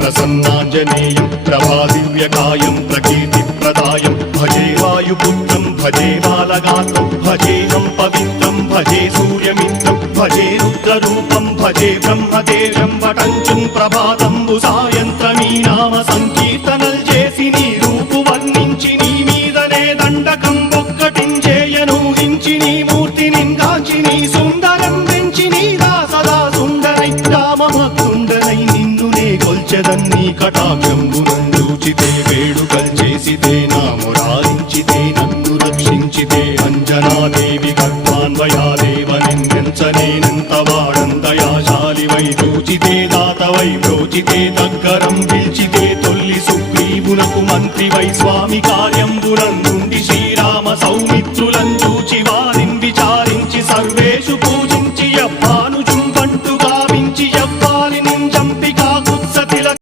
ప్రసన్నాంజనేయం ప్రభాదివ్యకాయం ప్రకీర్తిప్రదాయం భజే వాయుపుత్రం భజే బాలగాత్రం భజేహం పవిత్రం భజే సూర్యమిత్రం భజే రుద్రరూపం భజే బ్రహ్మదేవం వటంచుం ప్రభాతంబు సాయంత్రమీ నామ సంకీర్తనల్ చేసి నీ రూపు వర్ణించి నీ మీదనే దండకం ఒక్కటించేయనూహించి నీ మూర్తిని కాంచి నీ సుందరం పెంచి నీ దాసదా సుందరై రామభక్తుండరై నిన్నునే కొల్చెదన్నీ కటాక్షంబునందూచితే వేడుకల్ చేసితే నా మురారించితే నన్ను రక్షించితే అంజనాదేవి గర్భాన్వయాదేవనెంచనేనంత వాడందయాశాలివై చూచితే దాతవై బ్రోచితే దగ్గరం పిల్చితే తొల్లి సుగ్రీవునకు మంత్రివై స్వామి కార్యంబునందుండి శ్రీరామ సౌమిత్రుల